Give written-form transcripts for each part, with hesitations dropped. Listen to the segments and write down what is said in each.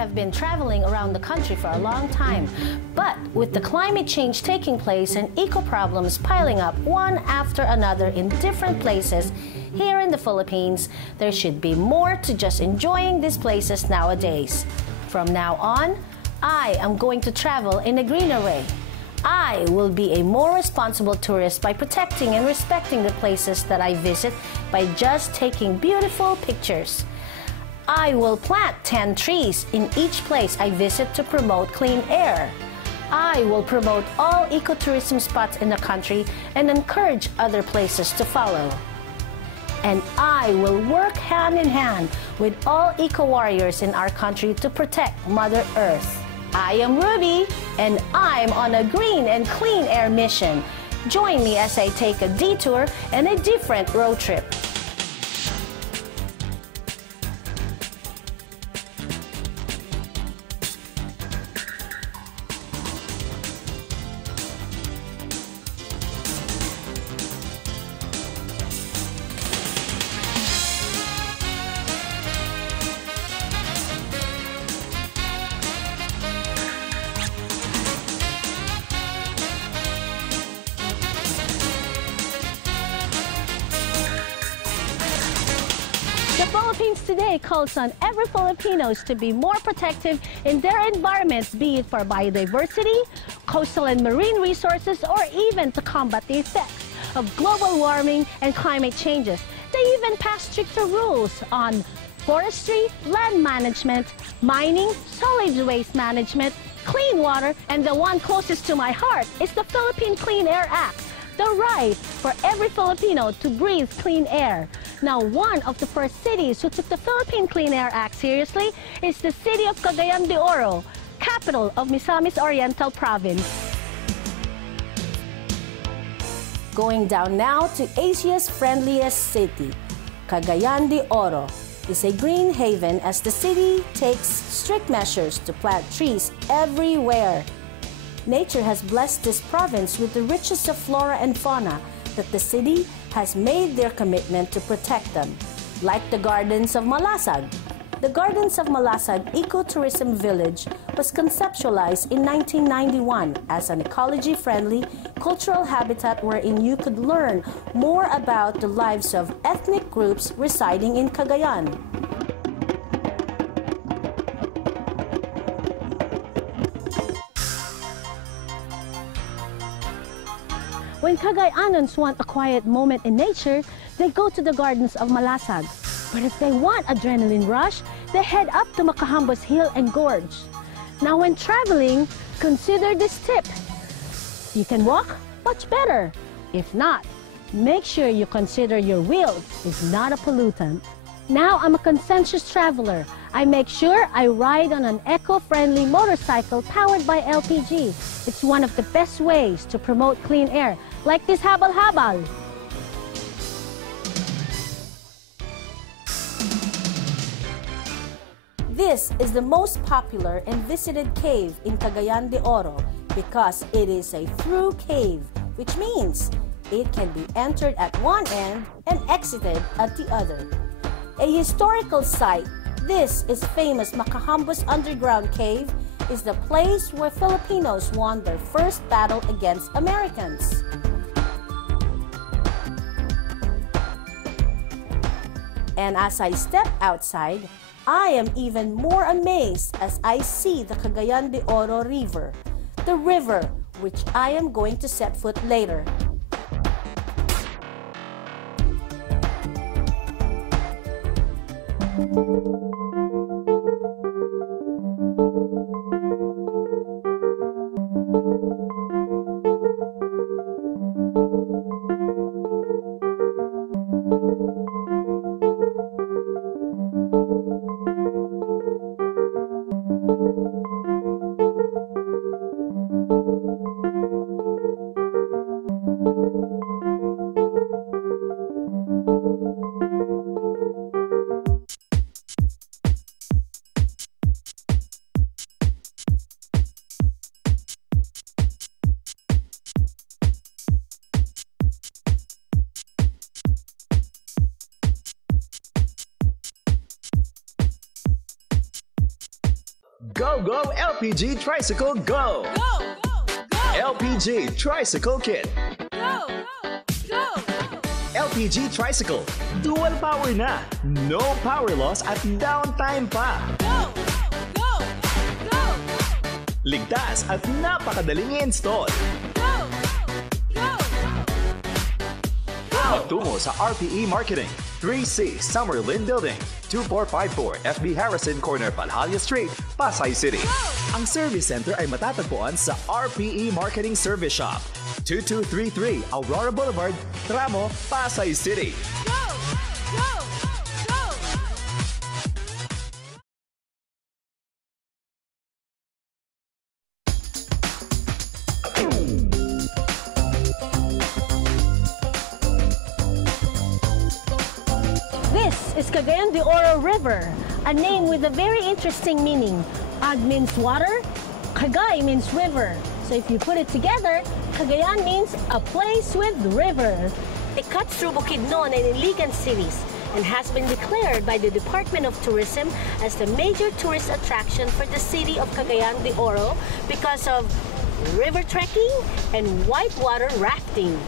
have been traveling around the country for a long time, but with the climate change taking place and eco problems piling up one after another in different places here in the Philippines, there should be more to just enjoying these places nowadays. From now on, I am going to travel in a greener way. I will be a more responsible tourist by protecting and respecting the places that I visit by just taking beautiful pictures. I will plant 10 trees in each place I visit to promote clean air. I will promote all ecotourism spots in the country and encourage other places to follow. And I will work hand in hand with all eco-warriors in our country to protect Mother Earth. I am Ruby, and I'm on a green and clean air mission. Join me as I take a detour and a different road trip. The Philippines today calls on every Filipinos to be more protective in their environments, be it for biodiversity, coastal and marine resources, or even to combat the effects of global warming and climate changes. They even pass stricter rules on forestry, land management, mining, solid waste management, clean water, and the one closest to my heart is the Philippine Clean Air Act, the right for every Filipino to breathe clean air. Now, one of the first cities who took the Philippine Clean Air Act seriously is the city of Cagayan de Oro, capital of Misamis Oriental Province. Going down now to Asia's friendliest city, Cagayan de Oro is a green haven as the city takes strict measures to plant trees everywhere. Nature has blessed this province with the richest of flora and fauna that the city has made their commitment to protect them, like the Gardens of Malasag. The Gardens of Malasag Ecotourism Village was conceptualized in 1991 as an ecology-friendly cultural habitat wherein you could learn more about the lives of ethnic groups residing in Cagayan. When Cagayanons want a quiet moment in nature, they go to the Gardens of Malasag. But if they want adrenaline rush, they head up to Macahambos Hill and Gorge. Now when traveling, consider this tip. You can walk, much better. If not, make sure you consider your wheels is not a pollutant. Now I'm a conscientious traveler. I make sure I ride on an eco-friendly motorcycle powered by LPG. It's one of the best ways to promote clean air, like this habal-habal. This is the most popular and visited cave in Cagayan de Oro because it is a through cave, which means it can be entered at one end and exited at the other. A historical site, this is famous Macahambos Underground Cave, is the place where Filipinos won their first battle against Americans. And as I step outside, I am even more amazed as I see the Cagayan de Oro River, the river which I am going to set foot later. Go, go, LPG Tricycle, go! Go, go, go! LPG Tricycle Kit. Go, go, go! LPG Tricycle. Dual power na. No power loss at downtime pa. Go, go, go! Ligtas at napakadaling i-install. Go, go, go! Magtungo sa RPE Marketing, 3C Summerlin Building, 2454 FB Harrison Corner, Palhalia Street, Pasay City. Ang service center ay matatagpuan sa RPE Marketing Service Shop, 2233 Aurora Boulevard, Tramo, Pasay City. Go, go, go! This is Cagayan de Oro River, a name with a very interesting meaning. Ag means water, Cagay means river. So if you put it together, Cagayan means a place with river. It cuts through Bukidnon and Iligan cities and has been declared by the Department of Tourism as the major tourist attraction for the city of Cagayan de Oro because of river trekking and whitewater rafting.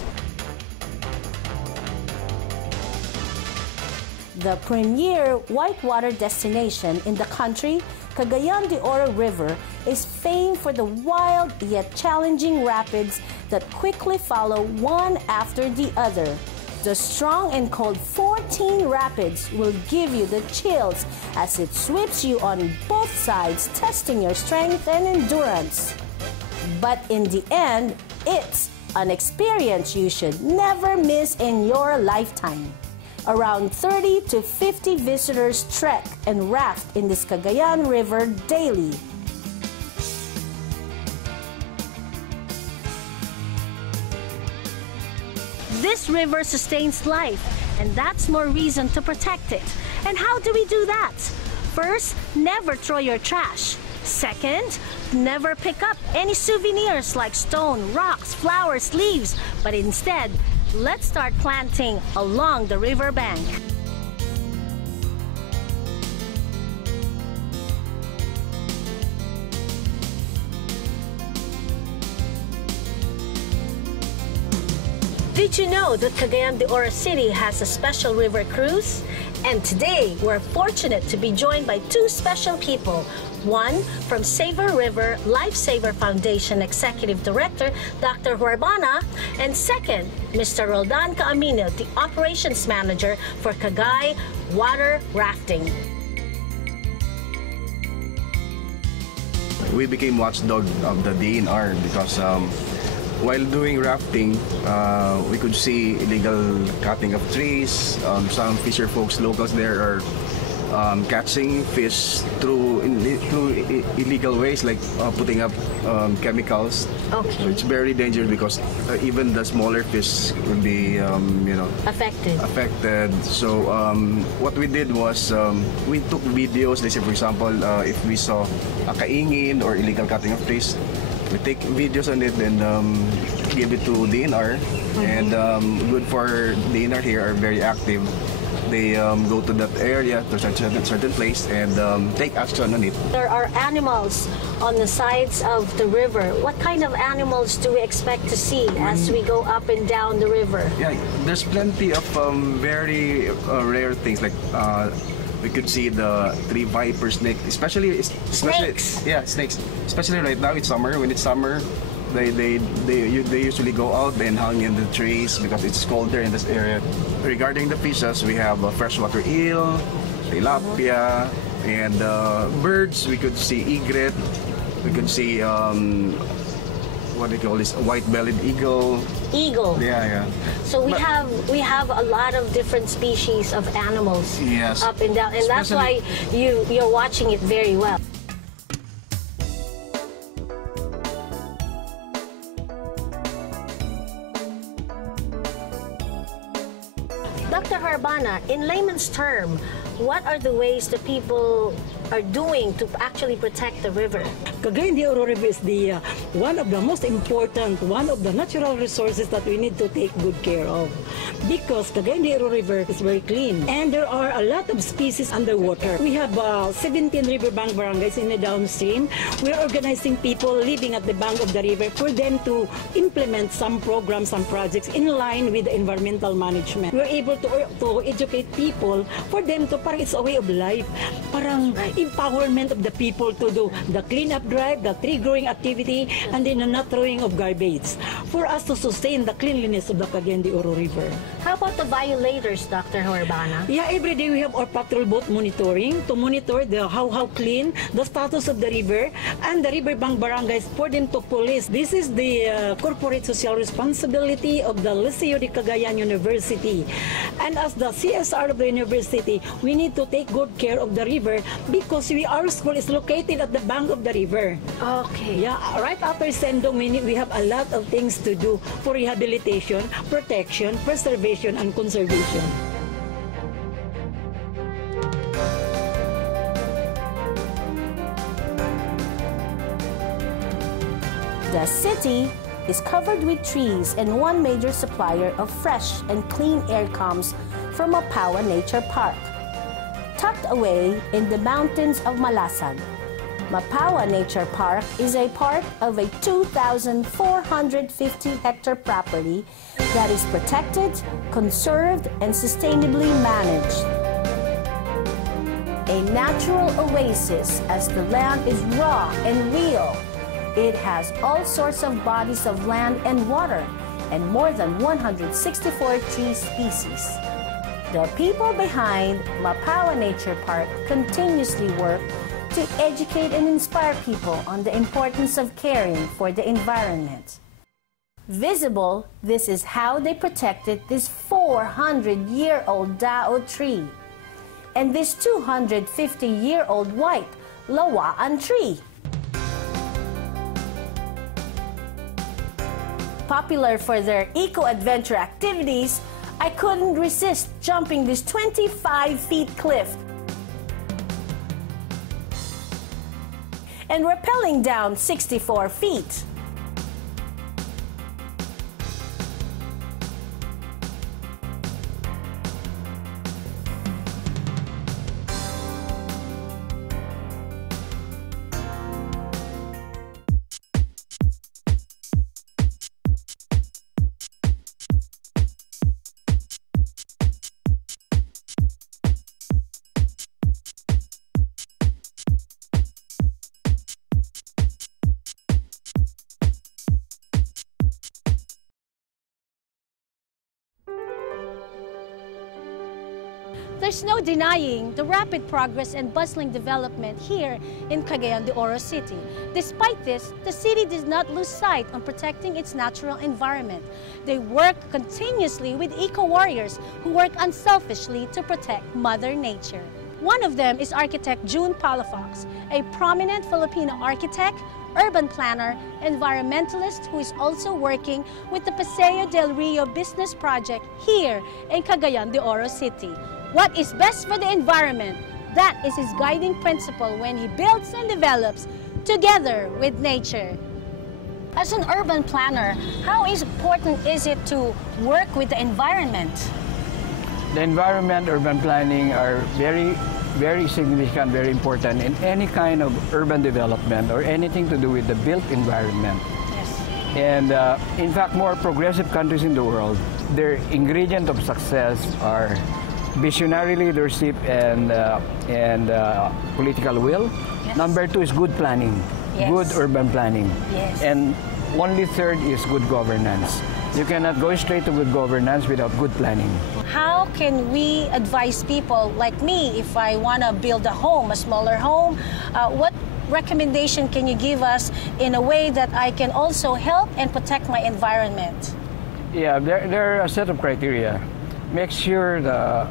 The premier whitewater destination in the country, Cagayan de Oro River, is famed for the wild yet challenging rapids that quickly follow one after the other. The strong and cold 14 rapids will give you the chills as it sweeps you on both sides, testing your strength and endurance. But in the end, it's an experience you should never miss in your lifetime. Around 30 to 50 visitors trek and raft in this Cagayan River daily. This river sustains life, and that's more reason to protect it. And how do we do that? First, never throw your trash. Second, never pick up any souvenirs like stone, rocks, flowers, leaves, but instead, let's start planting along the river bank. Did you know that Cagayan de Oro City has a special river cruise? And today, we're fortunate to be joined by two special people. One from Savor River Lifesaver Foundation Executive Director, Dr. Huarbana, and second, Mr. Roldan Caamino, the Operations Manager for Cagay Water Rafting. We became watchdog of the DNR because while doing rafting, we could see illegal cutting of trees. Some fisher folks, locals there, are catching fish through illegal ways, like putting up chemicals. Okay. So it's very dangerous because even the smaller fish will be, affected. So what we did was we took videos. Let's say, for example, if we saw a kaingin or illegal cutting of trees, we take videos on it and give it to DNR. And good for DNR here are very active. They go to that area, to a certain place, and take action on it. There are animals on the sides of the river. What kind of animals do we expect to see as we go up and down the river? Yeah, there's plenty of very rare things, like we could see the tree viper snake, especially Snakes. Yeah, snakes. Especially right now, it's summer. When it's summer, they usually go out and hang in the trees because it's colder in this area. Regarding the fishes, we have a freshwater eel, tilapia, and birds. We could see egret. We could see what do you call this? White-bellied eagle. Eagle. Yeah. So we have a lot of different species of animals. Yes. Up and down, and that's why you're watching it very well. Dr. Huarbana, in layman's term, what are the ways that people are doing to actually protect the river? Cagayan de Oro River is the one of the most important, one of the natural resources that we need to take good care of. Because Cagayan de Oro River is very clean and there are a lot of species underwater. We have 17 riverbank barangays in the downstream. We're organizing people living at the bank of the river for them to implement some programs, some projects in line with the environmental management. We're able to educate people for them to, parang it's a way of life, parang empowerment of the people to do the cleanup drive, the tree growing activity, and then the not throwing of garbage for us to sustain the cleanliness of the Cagayan de Oro River. How about the violators, Dr. Horbana? Yeah, every day we have our patrol boat monitoring to monitor how clean the status of the river and the riverbank barangays for them to police. This is the corporate social responsibility of the Liceo de Cagayan University. And as the CSR of the university, we need to take good care of the river because our school is located at the bank of the river. Okay. Yeah, right after Sendong, we have a lot of things to do for rehabilitation, protection, preservation, and conservation. The city is covered with trees, and one major supplier of fresh and clean air comes from Mapawa Nature Park. Tucked away in the mountains of Malasag, Mapawa Nature Park is a part of a 2,450-hectare property that is protected, conserved, and sustainably managed. A natural oasis as the land is raw and real. It has all sorts of bodies of land and water and more than 164 tree species. The people behind Mapawa Nature Park continuously work to educate and inspire people on the importance of caring for the environment. Visible, this is how they protected this 400-year-old Dao tree and this 250-year-old white Lawaan tree. Popular for their eco-adventure activities, I couldn't resist jumping this 25-feet cliff and rappelling down 64 feet. There's no denying the rapid progress and bustling development here in Cagayan de Oro City. Despite this, the city does not lose sight on protecting its natural environment. They work continuously with eco-warriors who work unselfishly to protect Mother Nature. One of them is architect June Palafox, a prominent Filipino architect, urban planner, environmentalist who is also working with the Paseo del Rio business project here in Cagayan de Oro City. What is best for the environment? That is his guiding principle when he builds and develops together with nature. As an urban planner, how important is it to work with the environment? The environment, urban planning are very significant, very important in any kind of urban development or anything to do with the built environment. Yes. And in fact, more progressive countries in the world, their ingredient of success are visionary leadership and political will. Yes. Number two is good planning, yes. good urban planning. Yes. And only third is good governance. You cannot go straight to good governance without good planning. How can we advise people like me if I want to build a home, a smaller home? What recommendation can you give us in a way that I can also help and protect my environment? Yeah, there are a set of criteria. Make sure the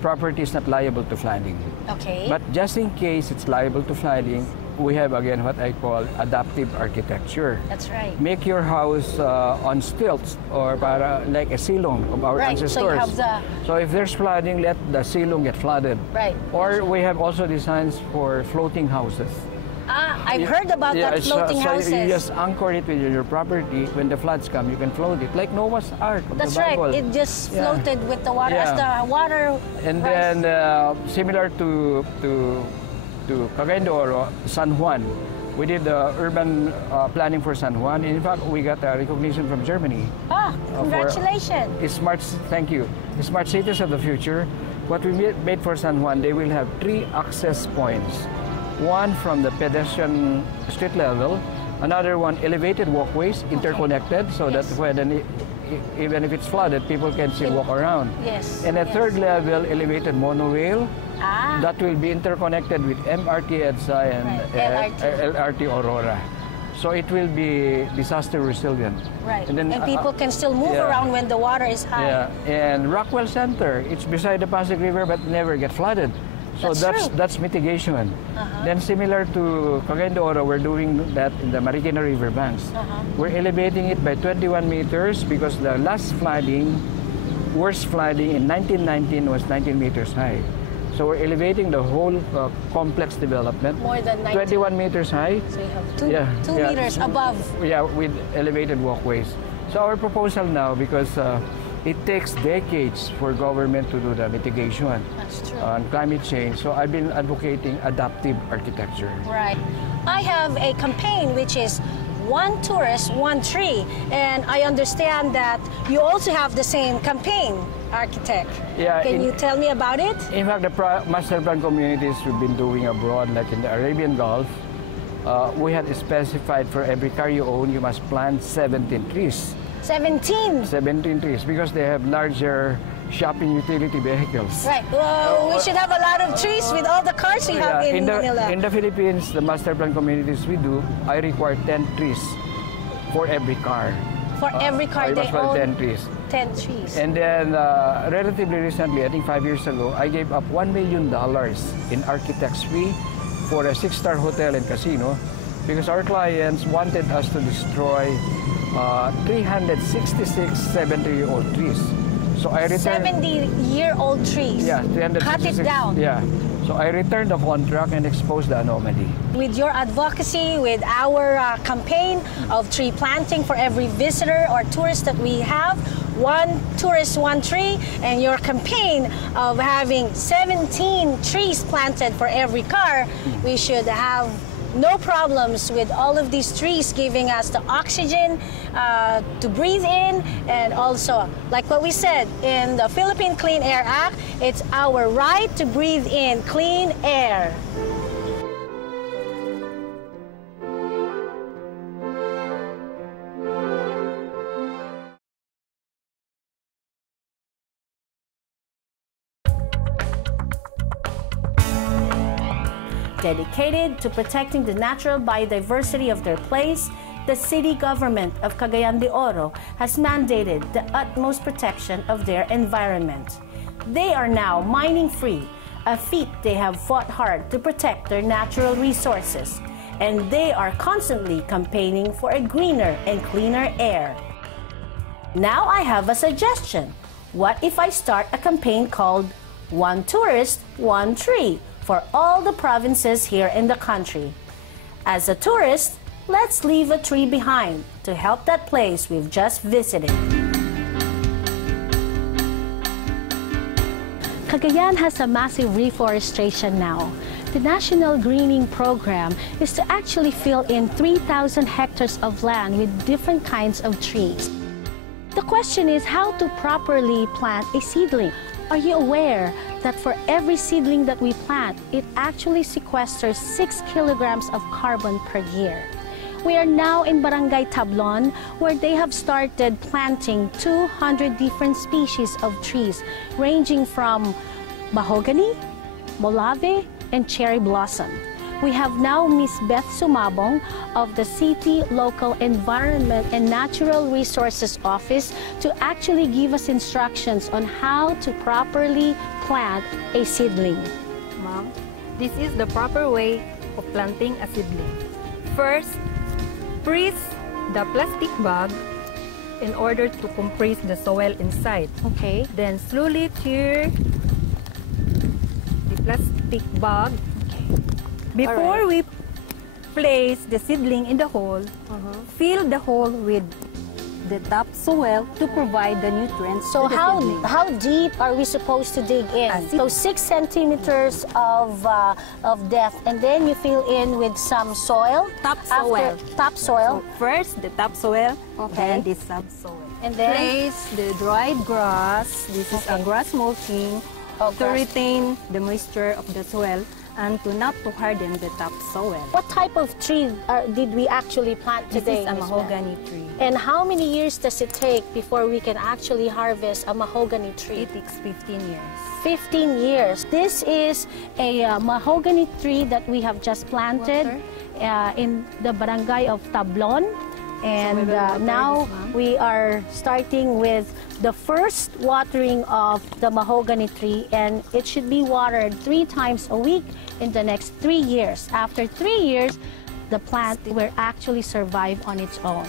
property is not liable to flooding. Okay. But just in case it's liable to flooding, we have again what I call adaptive architecture. That's right. Make your house on stilts or like a silong of our Right, ancestors. so you have the... So if there's flooding, let the silong get flooded. Right. Or we have also designs for floating houses. I've heard about that floating houses. So you just anchor it with your property. When the floods come, you can float it like Noah's Ark of That's the Bible. right. It just floated with the water as Yeah. the water. And rise. then similar to Cagayan de Oro, San Juan, we did the urban planning for San Juan. In fact, we got a recognition from Germany. Congratulations! Thank you. The smart cities of the future. What we made for San Juan, they will have 3 access points. One from the pedestrian street level, another one elevated walkways, interconnected, so that when even if it's flooded, people can still walk around. Yes. And a yes. third level elevated monorail that will be interconnected with MRT EDSA and LRT Aurora. So it will be disaster resilient. Right. And then people can still move around when the water is high. Yeah. And Rockwell Center, it's beside the Pasig River but never get flooded. So that's mitigation. Then similar to Cagayan de Oro, we're doing that in the Marikina River banks. We're elevating it by 21 meters because the last flooding, worst flooding in 1919 was 19 meters high. So we're elevating the whole complex development. More than 21 meters high. So you have 2 meters above. Yeah, with elevated walkways. So our proposal now, because it takes decades for government to do the mitigation on climate change. So I've been advocating adaptive architecture. Right. I have a campaign which is one tourist, one tree. And I understand that you also have the same campaign, architect. Yeah, Can you tell me about it? In fact, the master plan communities we've been doing abroad, like in the Arabian Gulf, we had specified for every car you own, you must plant 17 trees. 17? 17 trees, because they have larger shopping utility vehicles. Right. Well, we should have a lot of trees with all the cars we have in Manila. In the Philippines, the master plan communities we do, I require 10 trees for every car. For every car they own 10 trees. 10 trees. And then relatively recently, I think 5 years ago, I gave up $1 million in architect's fee for a 6-star hotel and casino because our clients wanted us to destroy 366 70-year-old trees. So I returned 70-year-old trees. Yeah, 366. Cut it down. Yeah. So I returned the contract and exposed the anomaly. With your advocacy, with our campaign of tree planting for every visitor or tourist that we have, one tourist, one tree, and your campaign of having 17 trees planted for every car, we should have no problems with all of these trees giving us the oxygen to breathe in, and also, like what we said in the Philippine Clean Air Act, it's our right to breathe in clean air. Dedicated to protecting the natural biodiversity of their place, the city government of Cagayan de Oro has mandated the utmost protection of their environment. They are now mining-free, a feat they have fought hard to protect their natural resources, and they are constantly campaigning for a greener and cleaner air. Now I have a suggestion. What if I start a campaign called One Tourist, One Tree for all the provinces here in the country? As a tourist, let's leave a tree behind to help that place we've just visited. Cagayan has a massive reforestation now. The National Greening Program is to actually fill in 3,000 hectares of land with different kinds of trees. The question is how to properly plant a seedling. Are you aware that for every seedling that we plant, it actually sequesters 6 kilograms of carbon per year? We are now in Barangay Tablon, where they have started planting 200 different species of trees, ranging from mahogany, molave, and cherry blossom. We have now Miss Beth Sumabong of the City Local Environment and Natural Resources Office to actually give us instructions on how to properly plant a seedling. Ma'am, this is the proper way of planting a seedling. First, press the plastic bag in order to compress the soil inside. Okay. Then slowly tear the plastic bag. Okay. Before we place the seedling in the hole, fill the hole with the topsoil to provide the nutrients So to the how seedling. deep are we supposed to dig in? So 6 centimeters of depth, and then you fill in with some soil. Topsoil. Topsoil. So first the topsoil, Okay. then the subsoil. And then? Place the dried grass. This is a grass mulching to grass. retain the moisture of the soil and to not to harden the topsoil. What type of tree did we actually plant This today? is a Ms. Beth? mahogany tree. And how many years does it take before we can actually harvest a mahogany tree? It takes 15 years. 15 years. This is a mahogany tree that we have just planted in the barangay of Tablon. And now we are starting with the first watering of the mahogany tree, and it should be watered 3 times a week in the next 3 years. After 3 years, the plant will actually survive on its own.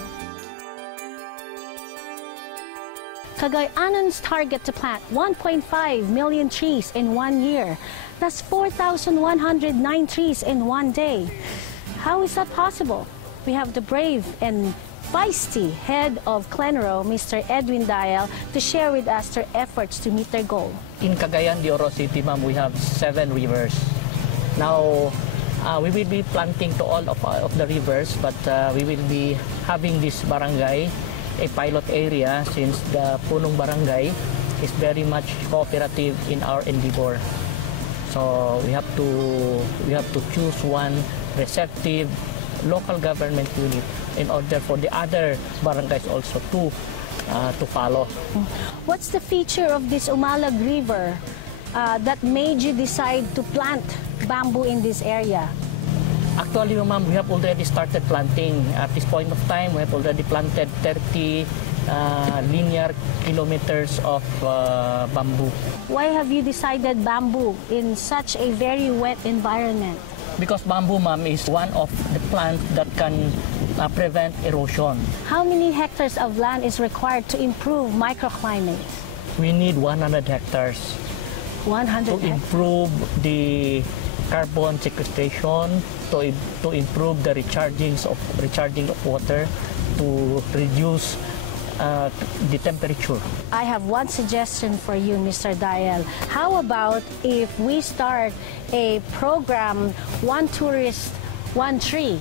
Cagayannan's target to plant 1.5 million trees in 1 year. That's 4,109 trees in 1 day. How is that possible? We have the brave and feisty head of Clenro, Mr. Edwin Dial, to share with us their efforts to meet their goal. In Cagayan de Oro City, ma'am, we have 7 rivers. Now, we will be planting to all of the rivers, but we will be having this barangay a pilot area since the Punong Barangay is very much cooperative in our endeavor. So we have to choose one receptive local government unit in order for the other barangays also to follow. What's the feature of this Umalag River that made you decide to plant bamboo in this area? Actually, ma'am, we have already started planting. At this point of time, we have already planted 30 linear kilometers of bamboo. Why have you decided bamboo in such a very wet environment? Because bamboo, ma'am, is one of the plants that can prevent erosion. How many hectares of land is required to improve microclimate? We need 100 hectares 100 to improve the carbon sequestration, to improve the recharging of water, to reduce the temperature. I have one suggestion for you, Mr. Dial. How about if we start a program, One Tourist, One Tree?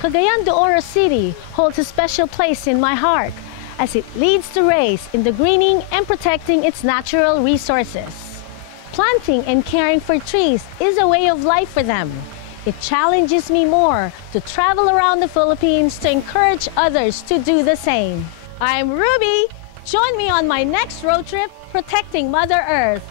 Cagayan de Oro City holds a special place in my heart as it leads the race in the greening and protecting its natural resources. Planting and caring for trees is a way of life for them. It challenges me more to travel around the Philippines to encourage others to do the same. I'm Ruby. Join me on my next road trip protecting Mother Earth.